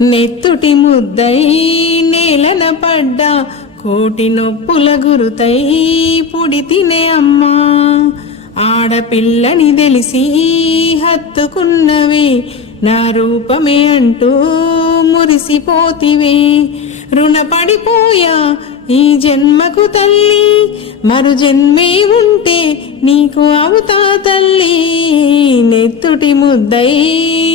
నెత్తుటి ముద్దై నేలన పడ్డా కోటి నొప్పుల గురుతై పుడి తినే అమ్మా. ఆడపిల్లని తెలిసి హత్తుకున్నవే నా రూపమే అంటూ మురిసిపోతివే. రుణపడిపోయా ఈ జన్మకు తల్లి, మరు జన్మే ఉంటే నీకు అవుతా తల్లి. నెత్తుటి ముద్దై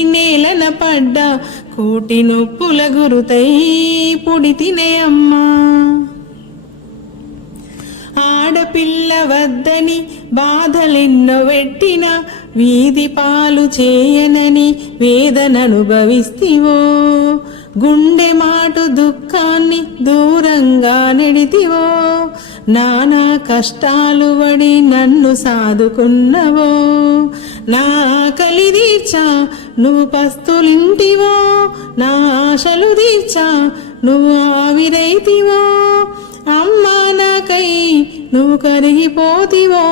నేలన పడ్డా కోటి నొప్పుల గురుతై పుడి తినే అమ్మా. ఆడపిల్ల వద్దని బాధలెన్నో పెట్టిన వీధి పాలు చేయనని వేదననుభవిస్తివో. గుండె మాటు దుఃఖాన్ని దూరంగా నెడితివో. నానా కష్టాలు పడి నన్ను సాదుకున్నవో. నా ఆకలి తీర్చా నువ్వు పస్తులింటివో. నా ఆశలు తీర్చా నువ్వు ఆవిరైతివో. అమ్మా నాకై నువ్వు కరిగిపోతివో.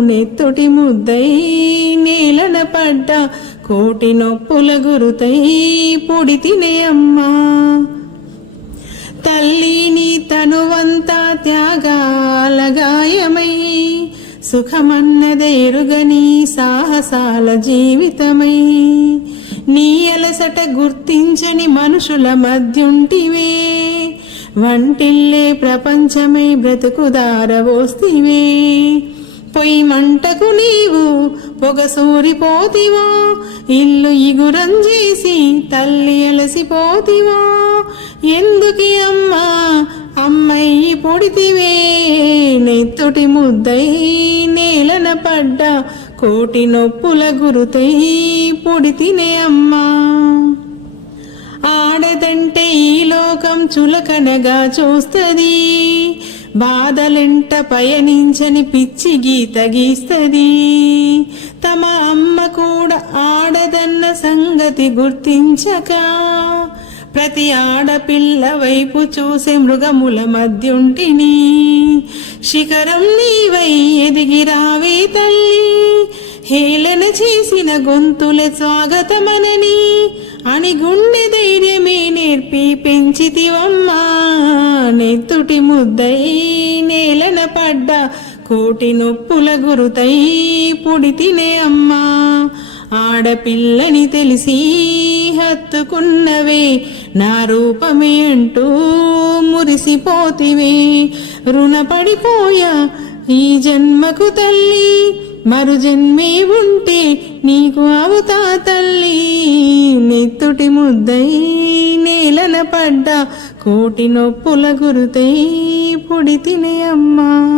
నెత్తుటి ముద్దై నేలన పడ్డా కోటి నొప్పుల గురుతై పుడి తినే అమ్మా. తల్లిని తనువంతా త్యాగాల గాయమై సుఖమన్నదేరుగని సాహసాల జీవితమై నీ అలసట గుర్తించని మనుషుల మధ్యుంటివే. వంటిల్లే ప్రపంచమై బ్రతుకుదారవోస్తివే. పొయ్యి మంటకు నీవు పొగ సూరిపోతివో. ఇల్లు ఇగురం చేసి తల్లి అలసిపోతివో. ఎందుకి అమ్మా అమ్మయ్యి పొడితివే. నెత్తుటి ముద్దై నేలన పడ్డా కోటి నొప్పుల గురుతై పుడి తినే అమ్మా. ఆడదంటే ఈ లోకం చులకనగా చూస్తది. బాధలెంట పయనించని పిచ్చి గీత గీస్తది. తమ అమ్మ కూడా ఆడదన్న సంగతి గుర్తించక ప్రతి ఆడపిల్ల వైపు చూసే మృగముల మధ్యుంటిని. శిఖరం నీవై ఎదిగిరావే తల్లి, హేళన చేసిన గొంతుల స్వాగతమనని అని గుండె ధైర్యమే నేర్పి పెంచితివమ్మా. నెత్తుటి ముద్దై నేలన పడ్డా కోటి నొప్పుల గురుతై పుడి తినే అమ్మా. ఆడపిల్లని తెలిసి హత్తుకున్నవే నా రూపమే అంటూ మురిసిపోతివే. రుణపడిపోయా ఈ జన్మకు తల్లి, మరు జన్మే ఉంటే నీకు అవుతా తల్లి. నెత్తుటి ముద్దై నేలన పడ్డా కోటి నొప్పుల గురుతై పుడి తినే అమ్మా.